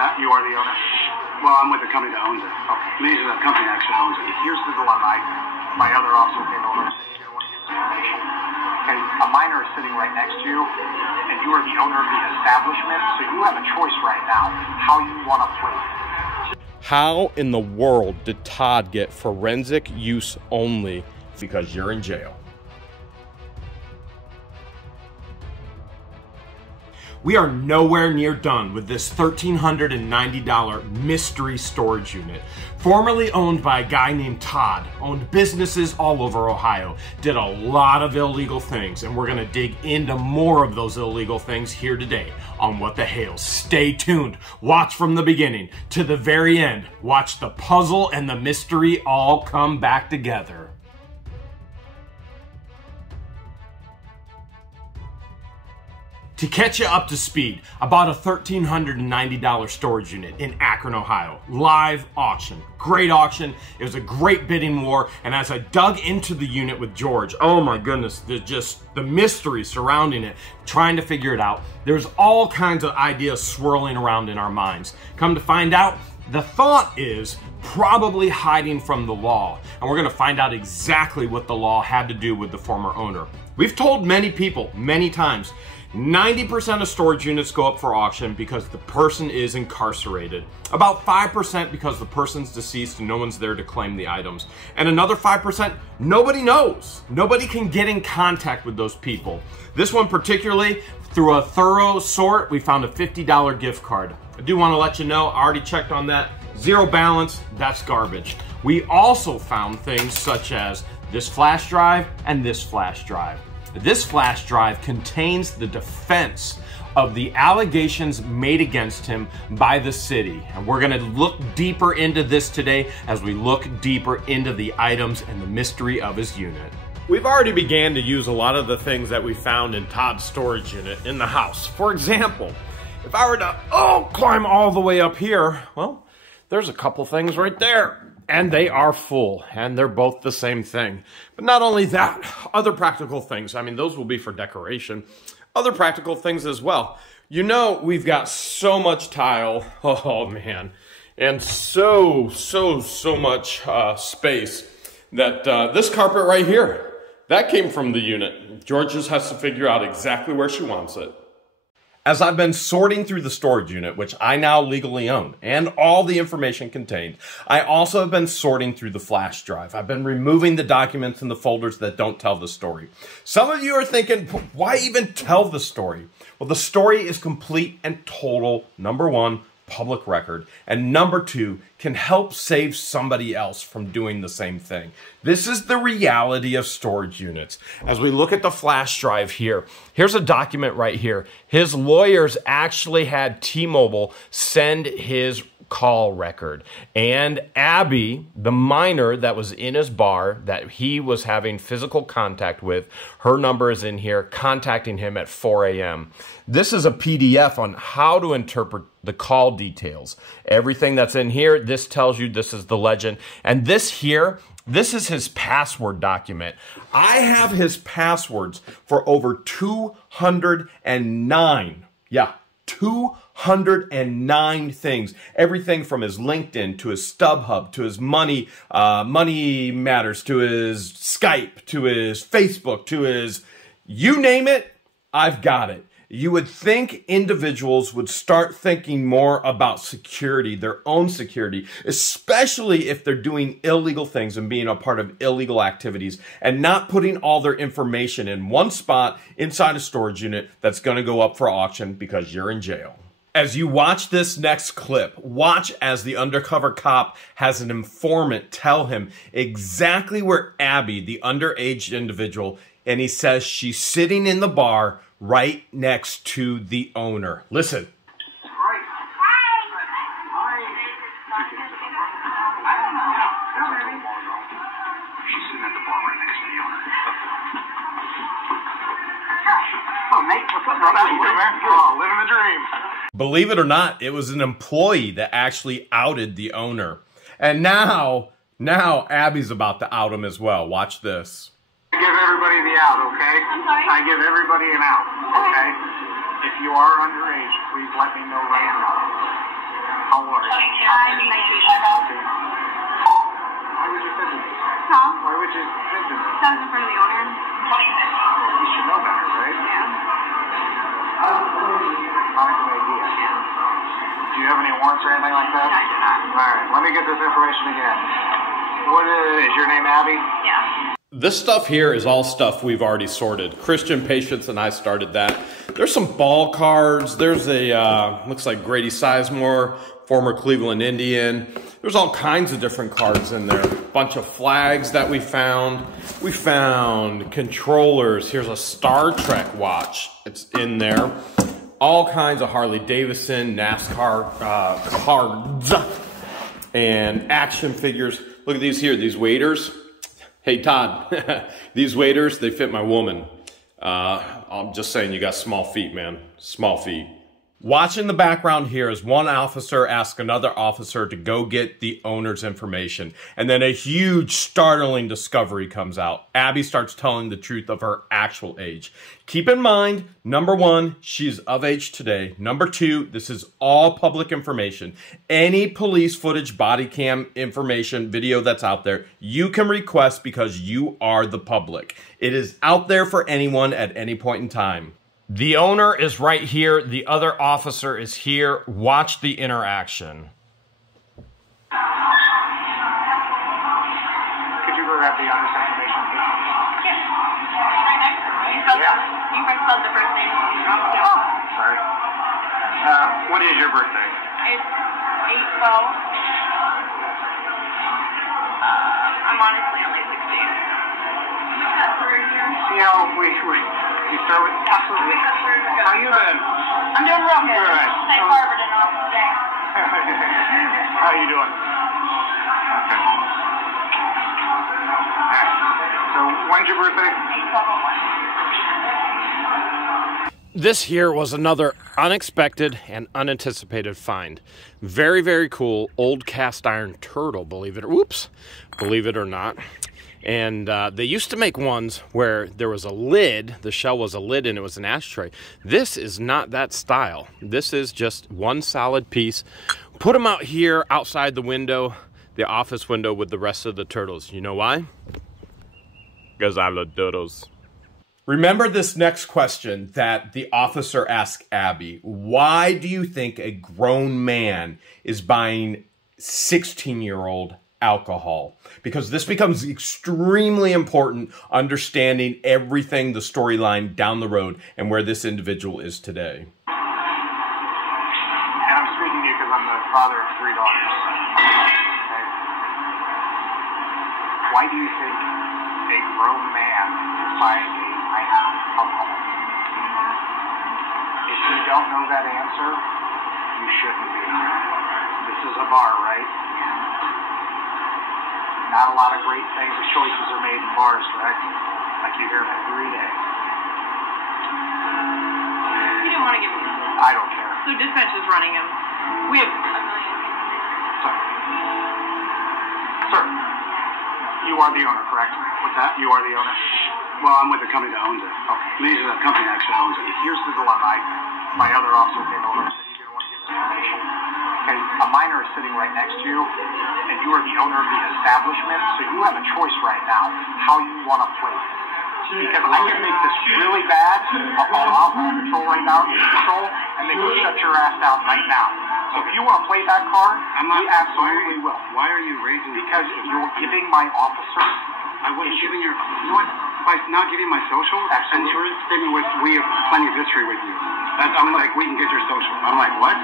that? You are the owner? Well, I'm with the company that owns it. Okay. Means the company actually owns it. Here's the dilemma. My other officer came over and said, "Here, want to get some information." Okay, a minor is sitting right next to you, and you are the owner of the establishment, so you have a choice right now how you want to play it. How in the world did Todd get forensic use only? Because you're in jail. We are nowhere near done with this $1,390 mystery storage unit. Formerly owned by a guy named Todd, owned businesses all over Ohio, did a lot of illegal things, and we're gonna dig into more of those illegal things here today on What the Hale. Stay tuned, watch from the beginning to the very end. Watch the puzzle and the mystery all come back together. To catch you up to speed, I bought a $1,390 storage unit in Akron, Ohio. Live auction. Great auction. It was a great bidding war. And as I dug into the unit with George, oh my goodness, the mystery surrounding it, trying to figure it out, there's all kinds of ideas swirling around in our minds. Come to find out, the thought is probably hiding from the law. And we're gonna find out exactly what the law had to do with the former owner. We've told many people, many times, 90% of storage units go up for auction because the person is incarcerated. About 5% because the person's deceased and no one's there to claim the items. And another 5%, nobody knows. Nobody can get in contact with those people. This one particularly, through a thorough sort, we found a $50 gift card. I do want to let you know, I already checked on that. Zero balance, that's garbage. We also found things such as this flash drive and this flash drive. This flash drive contains the defense of the allegations made against him by the city. And we're gonna look deeper into this today as we look deeper into the items and the mystery of his unit. We've already began to use a lot of the things that we found in Todd's storage unit in the house. For example, if I were to, climb all the way up here, well, there's a couple things right there. And they are full, and they're both the same thing. But not only that, other practical things. I mean, those will be for decoration. Other practical things as well. You know, we've got so much tile, oh man, and so much space that this carpet right here, that came from the unit. George just has to figure out exactly where she wants it. As I've been sorting through the storage unit, which I now legally own, and all the information contained, I also have been sorting through the flash drive. I've been removing the documents and the folders that don't tell the story. Some of you are thinking, why even tell the story? Well, the story is complete and total, number one, public record, and number two, can help save somebody else from doing the same thing. This is the reality of storage units. As we look at the flash drive here, here's a document right here. His lawyers actually had T-Mobile send his call record. And Abby, the minor that was in his bar that he was having physical contact with, her number is in here, contacting him at 4 a.m. This is a PDF on how to interpret the call details. Everything that's in here, this tells you this is the legend. And this here, this is his password document. I have his passwords for over 209. Yeah, 209 things. Everything from his LinkedIn to his StubHub to his Money Matters to his Skype to his Facebook to his, you name it, I've got it. You would think individuals would start thinking more about security, their own security, especially if they're doing illegal things and being a part of illegal activities and not putting all their information in one spot inside a storage unit that's going to go up for auction because you're in jail. As you watch this next clip, watch as the undercover cop has an informant tell him exactly where Abby, the underage individual, and he says she's sitting in the bar right next to the owner. Listen. Oh, living the dream. Believe it or not, it was an employee that actually outed the owner. And now Abby's about to out him as well. Watch this. I give everybody the out, okay? I'm sorry? I give everybody an out, okay? If you are underage, please let me know right now. did you do this? That was in front of the owner. You should know better, right? Yeah. Not a good idea. Yeah. Do you have any warrants or anything like that? No, I do not. All right, let me get this information again. What is your name, Abby? Yeah. This stuff here is all stuff we've already sorted. Christian Patience and I started that. There's some ball cards. There's a, looks like Grady Sizemore, former Cleveland Indian. There's all kinds of different cards in there. Bunch of flags that we found. We found controllers. Here's a Star Trek watch. It's in there. All kinds of Harley Davidson, NASCAR cards, and action figures. Look at these here, these waders. Hey, Todd, these waders, they fit my woman. I'm just saying you got small feet, man. Small feet. Watch in the background here as one officer asks another officer to go get the owner's information. And then a huge, startling discovery comes out. Abby starts telling the truth of her actual age. Keep in mind, number one, she's of age today. Number two, this is all public information. Any police footage, body cam information, video that's out there, you can request because you are the public. It is out there for anyone at any point in time. The owner is right here. The other officer is here. Watch the interaction. Could you grab the owner's information, please? Yeah. You can spell the first name. Sorry. What is your birthday? It's 8/12. I'm honestly only 16. See how we start with absolutely. How you been? I'm doing real good. Good. Safe Harvard and all today. How you doing? Okay. Alright. So when's your birthday? 8/12/01. This here was another unexpected and unanticipated find. Very, very cool old cast iron turtle, believe it or not. And they used to make ones where there was a lid, the shell was a lid and it was an ashtray. This is not that style. This is just one solid piece. Put them out here outside the window, the office window with the rest of the turtles. You know why? Because I love turtles. Remember this next question that the officer asked Abby. Why do you think a grown man is buying 16-year-old alcohol? Because this becomes extremely important, understanding everything, the storyline down the road and where this individual is today. And I'm speaking to you because I'm the father of 3 daughters. Okay. Why do you think a grown man is buying a minor alcohol? If you don't know that answer, you shouldn't be. This is a bar, right? Not a lot of great things, choices are made in bars, correct? Like you hear them every day. You didn't want to give me this. I don't care. So dispatch is running him. We have a million. Sir. Sir. You are the owner, correct? What's that? You are the owner? Well, I'm with the company that owns it. Okay. Means the company actually owns it. Here's the dilemma. My other officer came over and said, you didn't want to give this information. Okay, a minor is sitting right next to you, and you are the owner of the establishment, so you have a choice right now how you want to play this. Because I can make this really bad, I'll call alcohol control right now, and they will shut your ass down right now. So if you want to play that card, we absolutely will. Why are you raising? Because you're giving my officers. I wasn't giving your. You know what? By not giving my social, and your statement was, we have plenty of history with you. I'm like, we can get your social. I'm like, what?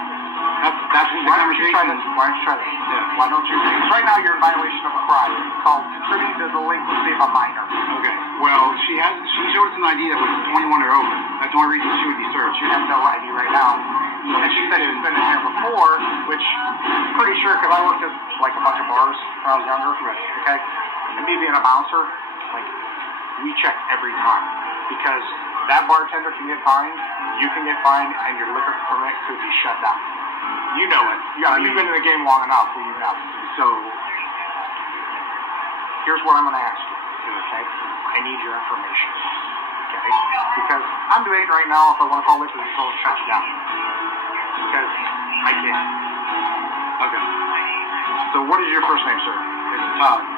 That's the Why don't you try conversation. this? Why don't you try this? Yeah. Why don't you? Because right now you're in violation of a crime. It's called contributing to the delinquency of a minor. Okay. Well, she showed us an ID that was 21 or over. That's the only reason she would be searched. She has no ID right now. And she said she's been in here before, which I'm pretty sure, because I worked at like a bunch of bars when I was younger. Right. Okay. And me being a bouncer, like, we check every time. Because that bartender can get fined, you can get fined, and your liquor permit could be shut down. You know it. You've been in the game long enough where you know. So, here's what I'm going to ask you, okay? I need your information, okay? Because I'm debating right now if I want to call liquor control and shut you down. Because I can't. okay. So what is your first name, sir?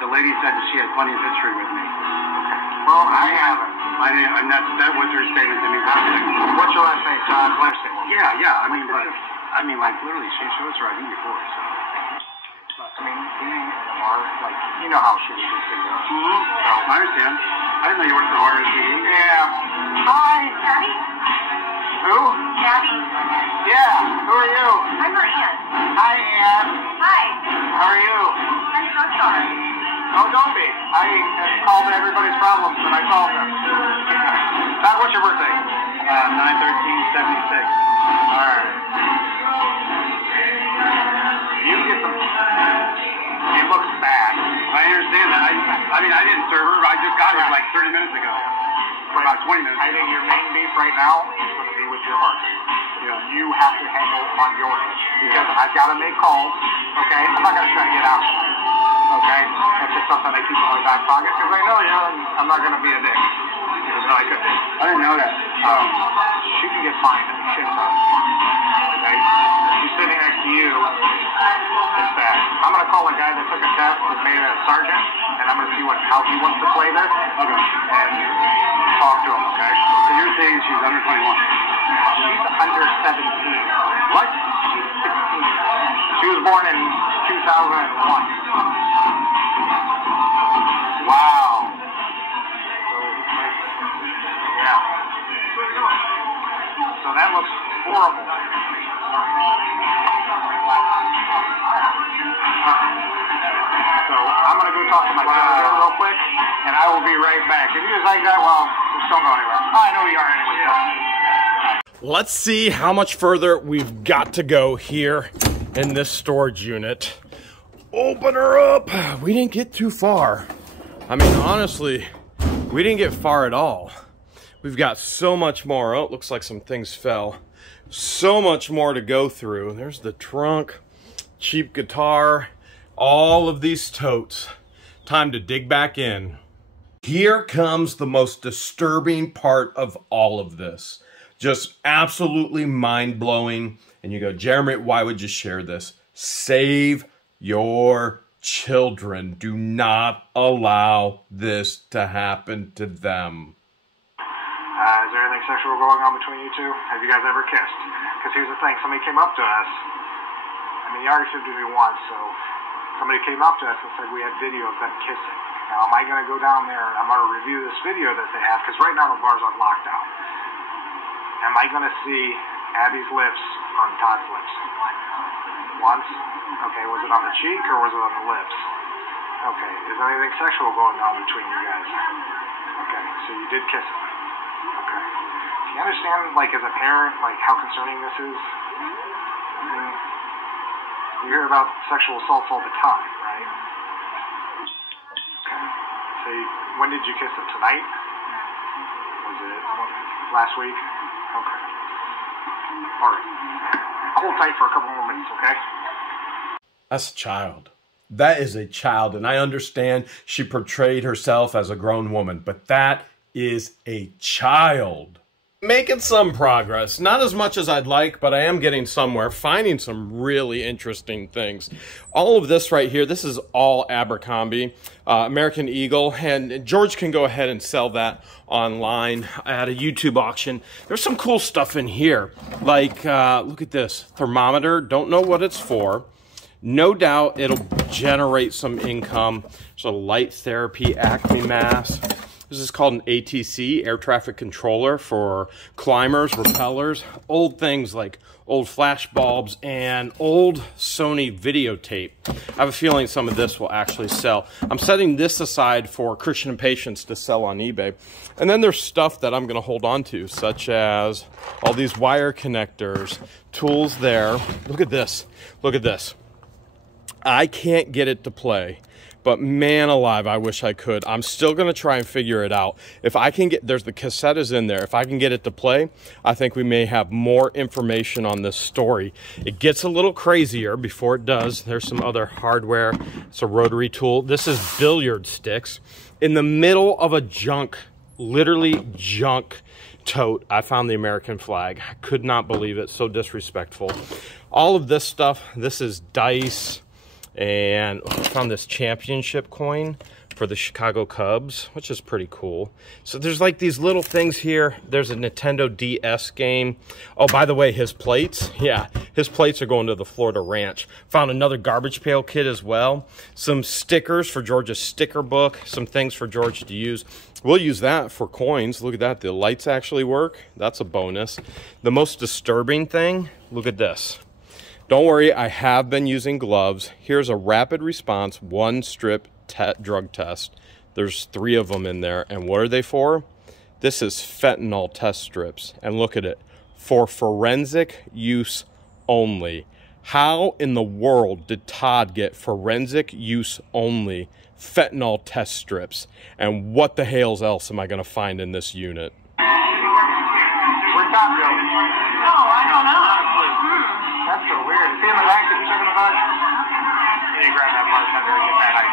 The lady said that she had plenty of history with me. Well, I haven't. And that was her statement to me. What's your last name, Todd? Last name. Yeah. I mean, like literally, she was driving before, so. I mean, being in the bar, like, you know how shitty this thing goes. So, I understand. I didn't know you worked for horror TV. Yeah. Hi. Abby? Who? Abby? Yeah. Who are you? I'm her aunt. Hi, Ann. Hi. How are you? I'm so sorry. Oh, don't be. I have solved everybody's problems, and I solved them. Todd, what's your birthday? 9/13/76. All right. You get them. It looks bad. I understand that. I mean, I didn't serve her. I just got here like 30 minutes ago. Or about 20 minutes I ago. think your main beef right now is going to be with your partner. You have to handle on your end. Because I've got to make calls, okay? I'm not going to try to get out. Okay? That's just something I keep in my back pocket because I know you and I'm not going to be a dick. Even though I could be. I didn't know that. She can get fined and shit on. Okay? She's sitting next to you. It's bad. I'm going to call a guy that took a test and made a sergeant, and I'm going to see how he wants to play this. Okay. And talk to him, okay? So you're saying she's under 21? She's under 17. What? She's 16. She was born in 2001. Wow. Yeah. So that looks horrible. So I'm going to go talk to my cousin real quick, and I will be right back. If you just like that, well, just don't go anywhere. I know you are anyway. So. Let's see how much further we've got to go here in this storage unit. Open her up. We didn't get too far. I mean, honestly, we didn't get far at all. We've got so much more. Oh, it looks like some things fell. So much more to go through. There's the trunk, cheap guitar, all of these totes. Time to dig back in. Here comes the most disturbing part of all of this. Just absolutely mind-blowing. And you go, Jeremy, why would you share this? Save your children. Do not allow this to happen to them. Is there anything sexual going on between you two? Have you guys ever kissed? Because here's the thing, somebody came up to us. I mean, he already said to me once, so somebody came up to us and said we had video of them kissing. Now, am I going to go down there and I'm going to review this video that they have? Because right now the bar's on lockdown. Am I going to see Abby's lips on Todd's lips? Once? Okay, was it on the cheek or was it on the lips? Okay, is there anything sexual going on between you guys? Okay, so you did kiss him. Okay. Do you understand, like, as a parent, like, how concerning this is? I mean, you hear about sexual assaults all the time, right? Okay. So when did you kiss him? Tonight? Was it last week? Okay. All right. Hold tight for a couple more minutes, okay? That's a child. That is a child, and I understand she portrayed herself as a grown woman, but that is a child. Making some progress. Not as much as I'd like, but I am getting somewhere, finding some really interesting things. All of this right here, this is all Abercrombie, American Eagle, and George can go ahead and sell that online at a YouTube auction. There's some cool stuff in here, like, look at this, thermometer, don't know what it's for. No doubt it'll generate some income. There's a light therapy acne mask. This is called an ATC, air traffic controller, for climbers, rappellers, old things like old flash bulbs and old Sony videotape. I have a feeling some of this will actually sell. I'm setting this aside for Christian Patience to sell on eBay. And then there's stuff that I'm going to hold on to, such as all these wire connectors, tools there. Look at this. Look at this. I can't get it to play. But man alive, I wish I could. I'm still going to try and figure it out. If I can get, there's the cassette is in there. If I can get it to play, I think we may have more information on this story. It gets a little crazier before it does. There's some other hardware. It's a rotary tool. This is billiard sticks. In the middle of a junk, literally junk tote, I found the American flag. I could not believe it. So disrespectful. All of this stuff, this is dice And I found this championship coin for the Chicago Cubs, which is pretty cool. So there's like these little things here. There's a Nintendo DS game. Oh, by the way, his plates, yeah, his plates are going to the Florida Ranch. Found another garbage pail kit as well. Some stickers for George's sticker book. Some things for George to use. We'll use that for coins. Look at that, the lights actually work. That's a bonus. The most disturbing thing, look at this. Don't worry, I have been using gloves. Here's a rapid response, one strip drug test. There's 3 of them in there. And what are they for? This is fentanyl test strips. And look at it. For forensic use only. How in the world did Todd get forensic use only fentanyl test strips? And what the hell else am I going to find in this unit? Where'd Todd go? No, I don't know. That's so weird. Is he in the back? Did you check in the back? You need to grab that bartender and get that ID.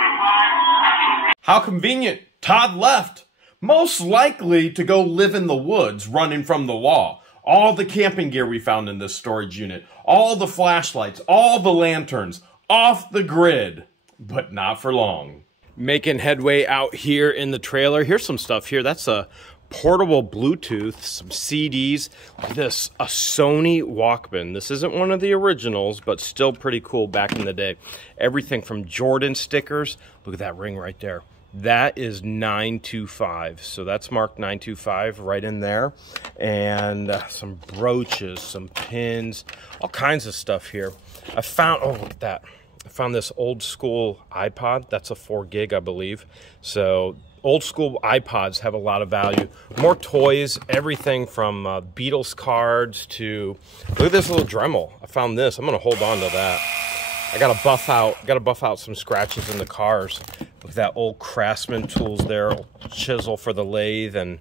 How convenient. Todd left. Most likely to go live in the woods, running from the law. All the camping gear we found in this storage unit. All the flashlights. All the lanterns. Off the grid. But not for long. Making headway out here in the trailer. Here's some stuff here. That's a portable Bluetooth, some CDs, this, a Sony Walkman. This isn't one of the originals, but still pretty cool back in the day. Everything from Jordan stickers. Look at that ring right there. That is 925. So that's marked 925 right in there. And some brooches, some pins, all kinds of stuff here. I found, oh, look at that. I found this old school iPod. That's a 4 gig, I believe. So old school iPods have a lot of value. More toys, everything from Beatles cards to, look at this little Dremel. I found this. I'm gonna hold on to that. I gotta buff out some scratches in the cars. Look at that old Craftsman tools there, old chisel for the lathe, and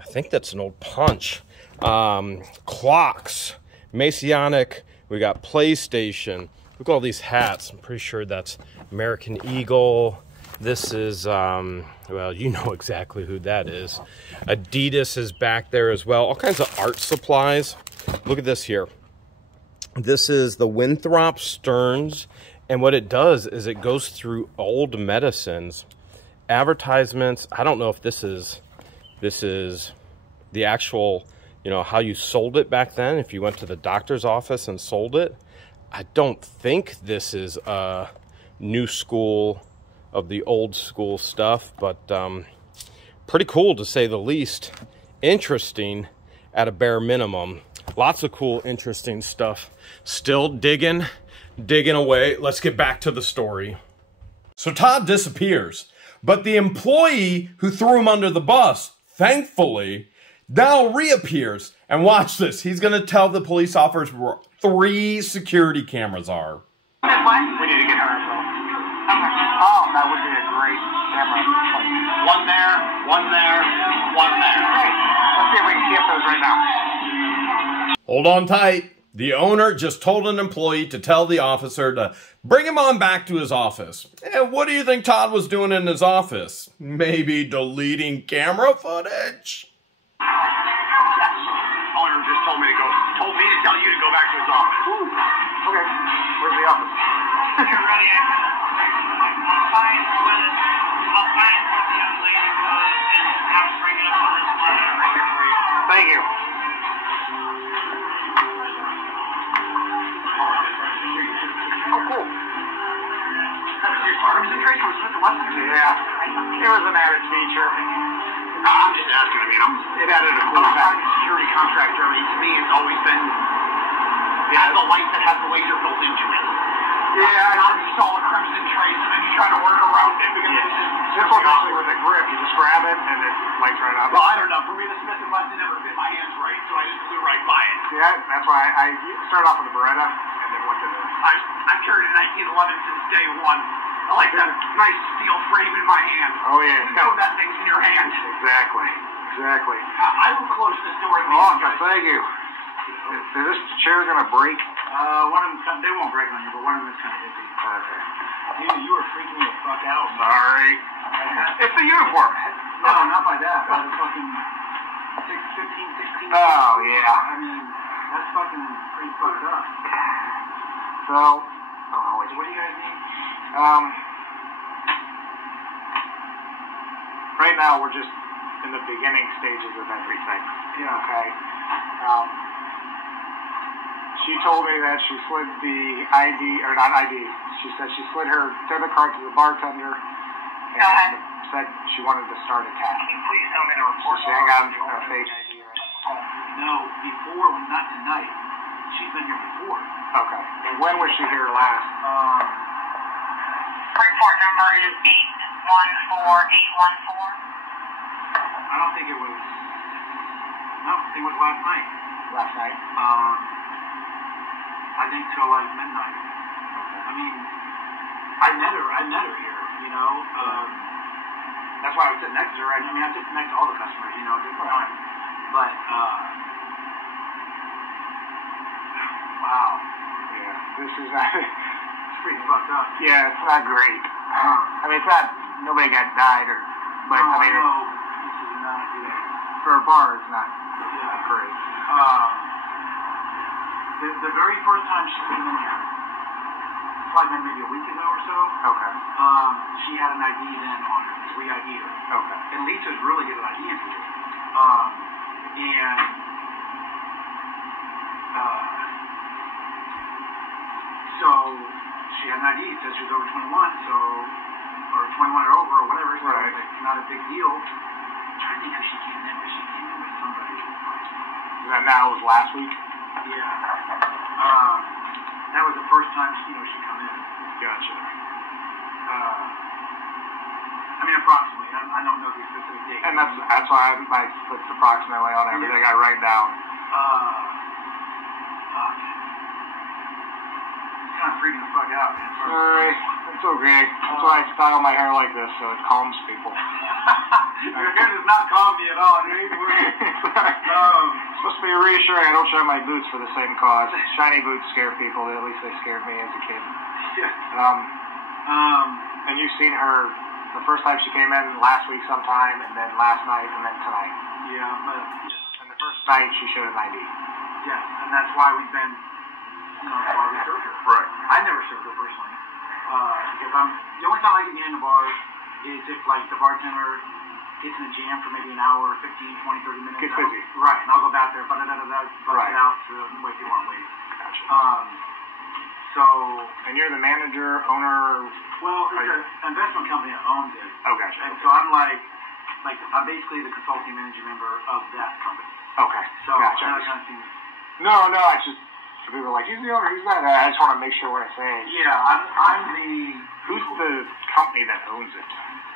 I think that's an old punch. Clocks, Masonic, we got PlayStation. Look at all these hats. I'm pretty sure that's American Eagle. This is, well, you know exactly who that is. Adidas is back there as well. All kinds of art supplies. Look at this here. This is the Winthrop Stearns. And what it does is it goes through old medicines, advertisements. I don't know if this is the actual, you know, how you sold it back then. If you went to the doctor's office and sold it. I don't think this is new school of the old school stuff, but pretty cool to say the least. Interesting at a bare minimum. Lots of cool, interesting stuff. Still digging away. Let's get back to the story. So Todd disappears, but the employee who threw him under the bus, thankfully, now reappears. And watch this. He's going to tell the police officers where 3 security cameras are. We need to get her. Oh, that would be a great camera. One there, one there, one there. Great. Let's see if we can get those right now. Hold on tight. The owner just told an employee to tell the officer to bring him on back to his office. And what do you think Todd was doing in his office? Maybe deleting camera footage? Owner just told me to tell you to go back to his office. Ooh. Okay. Where's the office? You're ready. I'll find what the young lady was and have to bring it up on this letter. Thank you. Oh, cool. Concentration was with the lessons? Yeah. It was an added feature. I'm just asking. I mean, it added a cool fact. Security contract journey to me has always been has a light that has the laser built into it. Yeah, and I'll install a crimson trace and then you try to work around it because this one actually with a grip, you just grab it and it lights right up. Well, I don't know. For me, the Smith & Wesson never fit my hands right, so I just flew right by it. Yeah, that's why I started off with the Beretta and then went to this. I've carried a 1911 since day one. I like that nice steel frame in my hand. Oh, yeah. You know that thing's in your hand. Exactly. Exactly. I will close this door. Thank you. Is this chair going to break? One of them, they won't break on you, but one of them is kind of iffy. Okay. You were freaking me the fuck out. Sorry. It's the uniform. No, not by that. By the fucking 15, 16. Oh, yeah. I mean, that's fucking pretty fucked up. So, What do you guys need? Right now we're just in the beginning stages of everything. Yeah. Okay. She told me that she slid the ID, or not ID, she said she slid her debit card to the bartender and said she wanted to start a tab. Can you please tell me the report? So she ain't got a fake ID or anything. No, before, not tonight. She's been here before. Okay. And when was she here last? Report number is 814814. I don't think it was. No, I think it was last night. Last night? I think till like midnight. Okay. I mean, I met her here, you know. That's why I was sitting next to her. I mean, I sit next to all the customers, you know, different time. But, wow. Yeah, this is not, It's pretty fucked up. yeah, it's not great. I mean, it's not, nobody got died or, but I mean, no, this is not good. for a bar, it's not Yeah. great. The very first time she came in here, it's like maybe a week ago or so, Okay. she had an ID then on her, because we ID'd her. Okay. And Lisa's really good at IDing people. So she had an ID, it says she was over 21, so, or 21 or over, or whatever, so Right. like, not a big deal. I'm trying to think who she came in with. She came in with somebody. And now it was last week? Yeah. That was the first time she come in. Gotcha. I mean, approximately. I don't know the specific date. And that's why I put approximately on everything I write down. Fuck. It's kind of freaking the fuck out, man. Alright, it's okay. That's why I style my hair like this, so it calms people. Your hair does not calm me at all. You ain't worried. It's supposed to be reassuring. I don't shine my boots for the same cause. Shiny boots scare people. At least they scared me as a kid. Yeah. And you've seen her the first time she came in last week sometime, and then last night, and then tonight. Yeah, but... And the first night she showed an ID. Yeah, and that's why we've been, that's why we served her. Right. I never served her personally. Because the only time I get behind the bar is if, like, the bartender gets in a jam for maybe an hour, 15, 20, 30 minutes. Gets busy. Right, and I'll go back there, bust it Right. out to wait too long waiting. Gotcha. So... And you're the manager, owner... Well, it's an investment company that owns it. Oh, gotcha. And so I'm I'm basically the consulting manager member of that company. Okay. So, Gotcha. No, I just... People are like, who's the owner? Who's that? I just want to make sure what I say. Yeah, I'm the... Who's the company that owns it?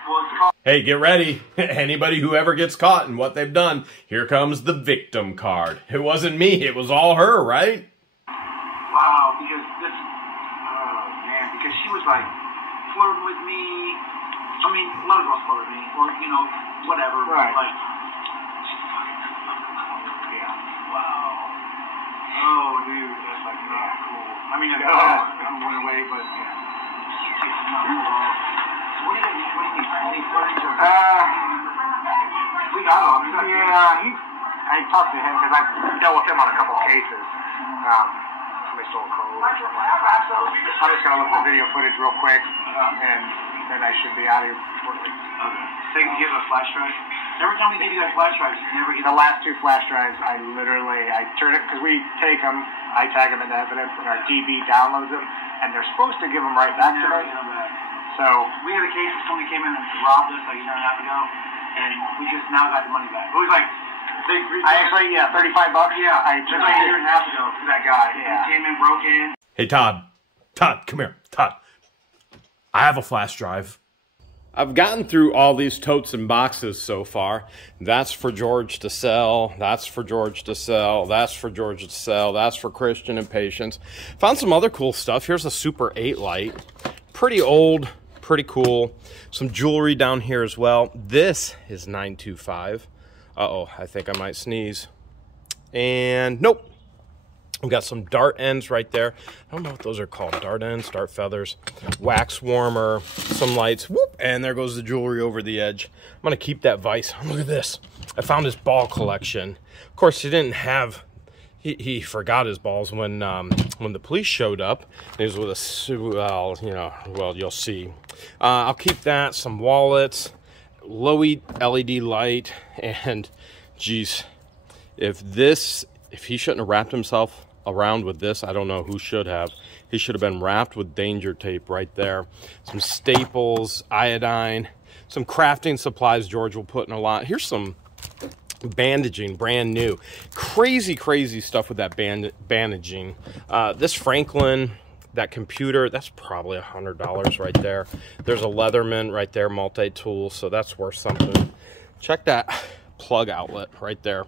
Well, it's called... Hey, get ready. Anybody who ever gets caught in what they've done, here comes the victim card. It wasn't me, it was all her, right? Wow, because this... Oh, man, because she was, like, flirting with me. I mean, a lot of girls flirt with me, or, whatever. Right. But, like... Yeah. Wow. Oh, dude, that's, like, not cool. I mean, I'm going away, but, yeah. It's not cool. What do you need? Any footage of... We got him. Yeah, I talked to him because I dealt with him on a couple cases. Somebody stole a code or something like that. So I'm just going to look at the video footage real quick, and then I should be out of here shortly. Okay. So you can give a flash drive? Every time we give you guys flash drives, you never get... The last two flash drives, I turn it, because we take them, I tag them into evidence, and our DB downloads them, and they're supposed to give them right back to me. So... We had a case where somebody came in and robbed us like a year and a half ago, and we just now got the money back. It was like... $35. Yeah, just like a year and a half ago to that guy. Yeah. He came in, broke in. Hey, Todd, come here. Todd, I have a flash drive. I've gotten through all these totes and boxes so far. That's for George to sell. That's for George to sell. That's for George to sell. That's for Christian and Patience. Found some other cool stuff. Here's a Super 8 light. Pretty old, pretty cool. Some jewelry down here as well. This is 925. Uh-oh, I think I might sneeze. And nope. We've got some dart ends right there. I don't know what those are called. Dart ends, dart feathers, wax warmer, some lights. Whoop, and there goes the jewelry over the edge. I'm going to keep that vise. Look at this. I found his ball collection. Of course, he didn't have he forgot his balls when the police showed up. He was with well, you know, well, you'll see. I'll keep that, some wallets, low LED light, and geez, if he shouldn't have wrapped himself around with this, I don't know who should have. He should have been wrapped with danger tape right there. Some staples, iodine, some crafting supplies George will put in a lot. Here's some bandaging, brand new. Crazy stuff with that bandaging. This Franklin, that computer, that's probably $100 right there. There's a Leatherman right there, multi-tool, so that's worth something. Check that plug outlet right there.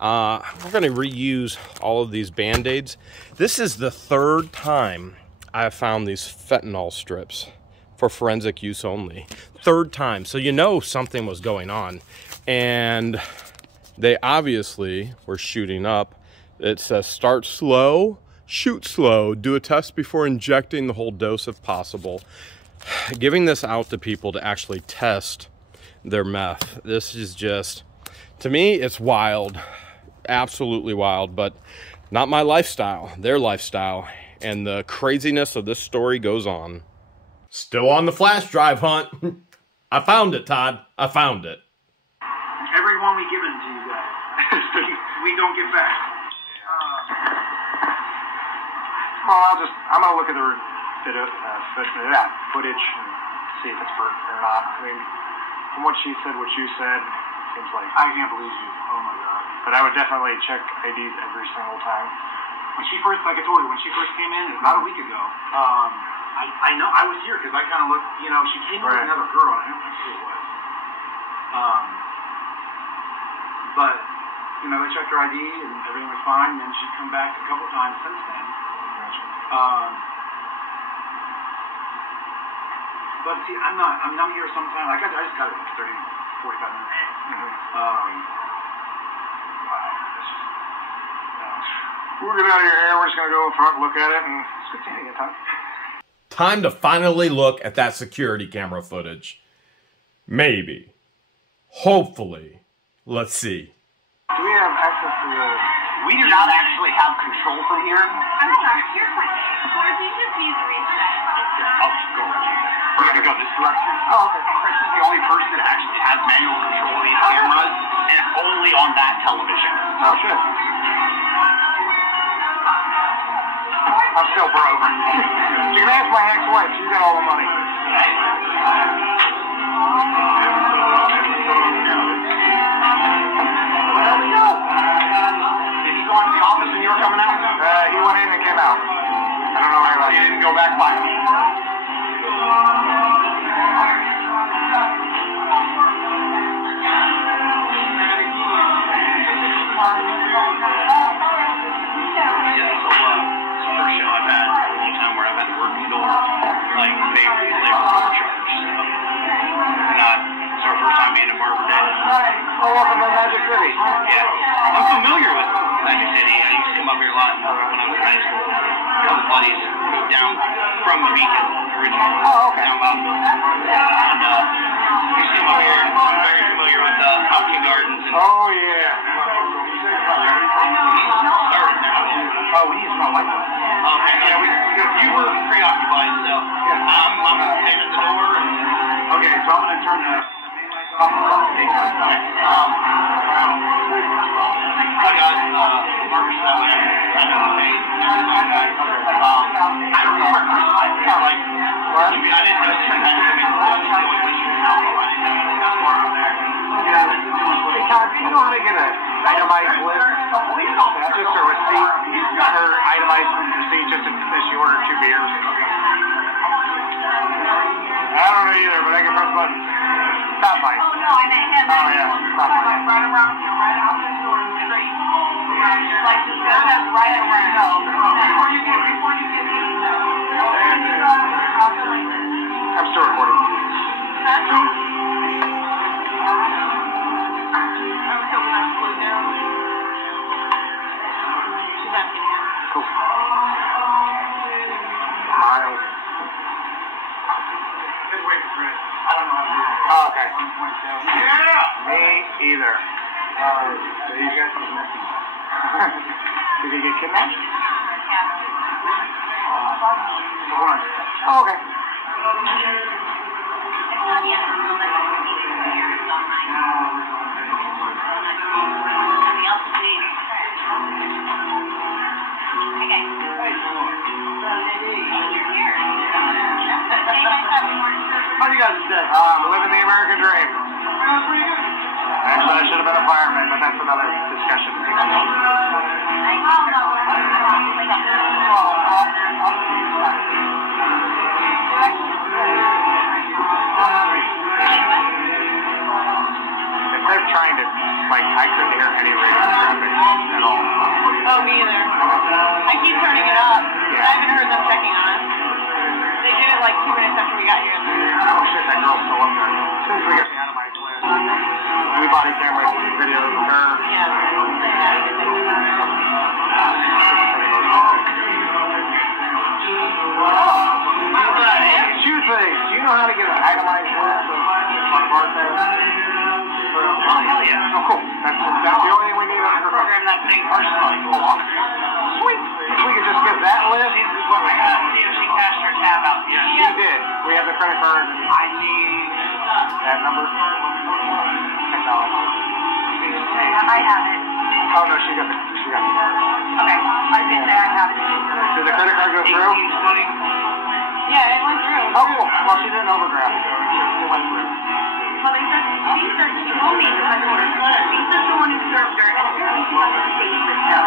We're going to reuse all of these Band-Aids. This is the 3rd time I have found these fentanyl strips for forensic use only. 3rd time. So you know something was going on. And they obviously were shooting up. It says start slow, shoot slow, do a test before injecting the whole dose if possible. Giving this out to people to actually test their meth. This is just, to me, it's wild. Absolutely wild, but not my lifestyle, their lifestyle. And the craziness of this story goes on. Still on the flash drive hunt. I found it, Todd. I found it. Every one we given to you guys, we don't get back. Well, I'm gonna look at the footage and see if it's burnt or not. I mean, from what she said, what you said, it seems like. I can't believe you. Oh my God. But I would definitely check IDs every single time. When she first, like I told you, when she first came in, about a week ago, I know, I was here because I kind of looked, you know, she came in with another girl, I don't know who it was. But, you know, they checked her ID and everything was fine, and then she'd come back a couple times since then. But see, I'm here sometimes, I just got it like 30, 45 minutes. We'll get out of your hair. We're just going to go in front and look at it, and it's good seeing you, Tom. Time to finally look at that security camera footage. Maybe. Hopefully. Let's see. Do we have access to the... We do not actually have control from here. I'm sorry, here's my name. Or if you just need to reset. I'll go right there. We're going to go this direction. Oh, okay. Chris is the only person that actually has manual control of these cameras, and only on that television. Oh, shit. I'm still broke. You can ask my ex-wife. She's got all the money. Did he go into the office and you were coming out? He went in and came out. I don't know where he was. He didn't go back by me. Oh, welcome to Magic City. Yeah, I'm familiar with Magic City. I used to come up here a lot when I was in high school. A couple buddies moved down from the Beacon originally. Oh, okay. Down Mountain. And used to come up here. I'm very familiar with Pumpkin Gardens. And Oh, yeah. started now. Oh, we need some light. Okay, yeah, you were preoccupied, so I'm standing at the door. And, Okay, so I'm going to turn the main lights off. I got Marcus that way. I don't know Nate. I don't know where Chris is. Like, I didn't know turn that to me. Hey, Todd, do you know how to get an itemized list? That's just a receipt. Her itemized receipt just as she ordered 2 beers. I don't know either, but I can press buttons. Stop by. Oh, no, I meant him. Oh, yeah. Stop by. Like right around here, right out this door and straight. Like this, that's right around. Before you get I'm still recording. Cool. Miles. I don't know how to do that. Oh, okay. Yeah! Me either. So you guys are missing. Did he get kidnapped? Oh, okay. How do you guys today? Living the American dream. Actually, I should have been a fireman, but that's another discussion. If they're trying to, like, I couldn't hear any radio traffic at all. Oh, me either. I keep turning it up, but I haven't heard them checking on us. They did it like 2 minutes after we got here. Oh shit, that girl's still up there. As soon as we get the Itemized list, we body camera video of her. Two things. Do you know how to get an itemized list of my birthday? Oh, hell yeah. Oh, cool. That's the only thing we need on her Program that thing personally. Sweet. If we could just get that list. I gotta see if she cashed her tab out yet. She did. We have the credit card. I need That number. Technology. I have it. Oh no, she got the card. Okay. I've been there. I have it. Did the credit card go through? 1820. Yeah, it went through. Oh, cool. Well, she didn't overdraft. It went through. Well, they said, she told me that I told her, Lisa's the one who served her, and apparently she got the state for stuff.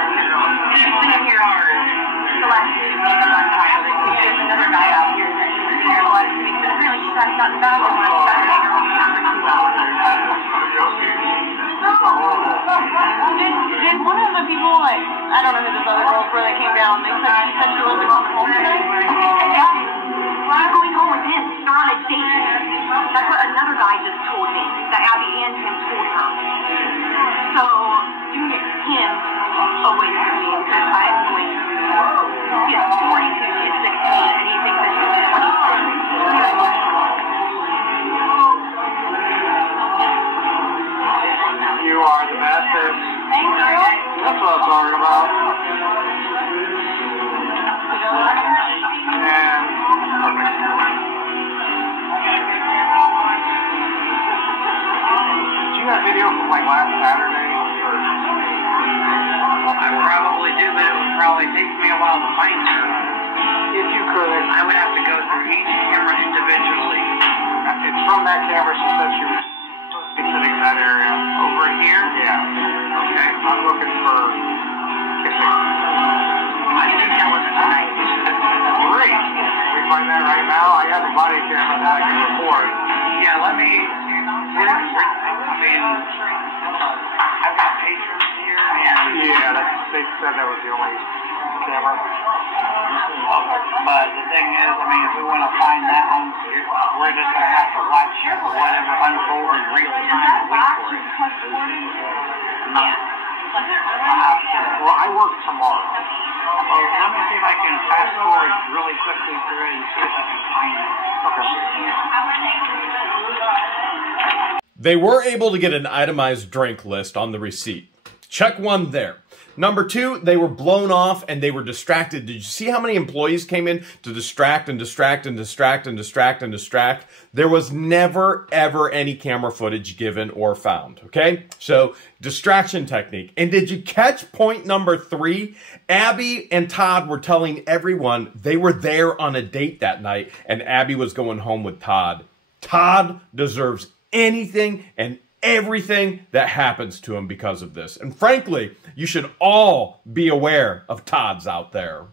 She's been here the last 2 weeks on time. There's another guy out here that was here the last 2 weeks, but apparently she got shot in the bathroom on Saturday and her home for 2 hours. Did one of the people, like, I don't know who this other girls were that came down, they said she wasn't coming home today? Yeah. She's going home with him. They're on a date. That's what another guy just told me, that Abby and him told her. So, you get him away from me, because I'm going to, he's 22, he's 16, and he thinks that he's 23. You are the bestest. Thank you. That's what I was talking about. And perfect. Did you have video from like last Saturday? Or? I probably do, but it would probably take me a while to find her. If you could. I would have to go through each camera individually. It's from that camera. She said she was sitting in that area. Over here? Yeah. Okay. I'm looking for kissing. I think that was tonight. Great. Can we find that right now? I have a body camera that I can record. Yeah, let me. I mean, I've got patrons here. Yeah, they said that was the only camera. But the thing is, I mean, if we want to find that one, we're just going to have to watch whatever unfolds in real time and wait for it. Well, I work tomorrow. Well, let me see if I can fast forward really quickly through it and see if I can find it. Okay. They were able to get an itemized drink list on the receipt. Check one there. Number two, they were blown off and they were distracted. Did you see how many employees came in to distract and distract and distract and distract and distract? There was never, ever any camera footage given or found, okay? So, distraction technique. And did you catch point number three? Abby and Todd were telling everyone they were there on a date that night and Abby was going home with Todd. Todd deserves anything and everything that happens to him because of this. And frankly, you should all be aware of Todds out there.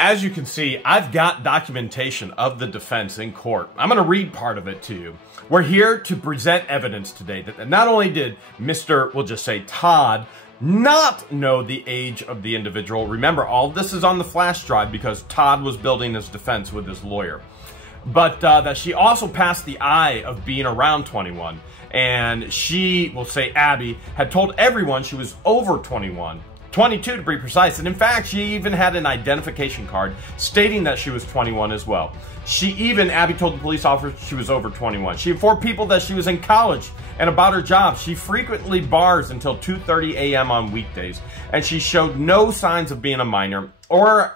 As you can see, I've got documentation of the defense in court. I'm going to read part of it to you. We're here to present evidence today that not only did Mr., we'll just say Todd, not know the age of the individual. Remember, all of this is on the flash drive because Todd was building his defense with his lawyer. But that she also passed the eye of being around 21. And she, we'll say Abby, had told everyone she was over 21. 22 to be precise, and in fact, she even had an identification card stating that she was 21 as well. Abby told the police officer she was over 21. She informed people that she was in college, and about her job, she frequently bars until 2:30 a.m. on weekdays, and she showed no signs of being a minor,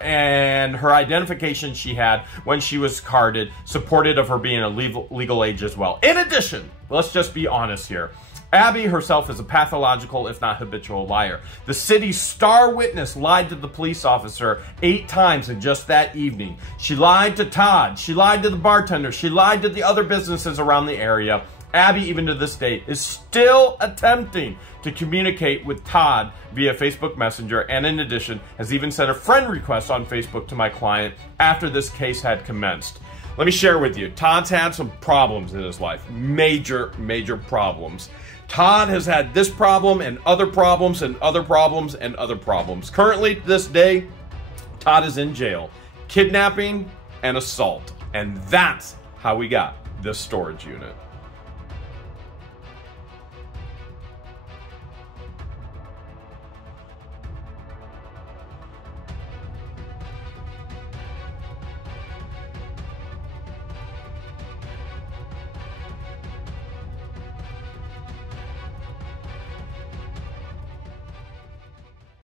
and her identification she had when she was carded supported of her being a legal age as well. In addition, let's just be honest here, Abby herself is a pathological, if not habitual, liar. The city's star witness lied to the police officer 8 times in just that evening. She lied to Todd. She lied to the bartender. She lied to the other businesses around the area. Abby, even to this day, is still attempting to communicate with Todd via Facebook Messenger, and in addition, has even sent a friend request on Facebook to my client after this case had commenced. Let me share with you, Todd's had some problems in his life. Major, major problems. Todd has had this problem and other problems and other problems and other problems. Currently, to this day, Todd is in jail. Kidnapping and assault. And that's how we got this storage unit.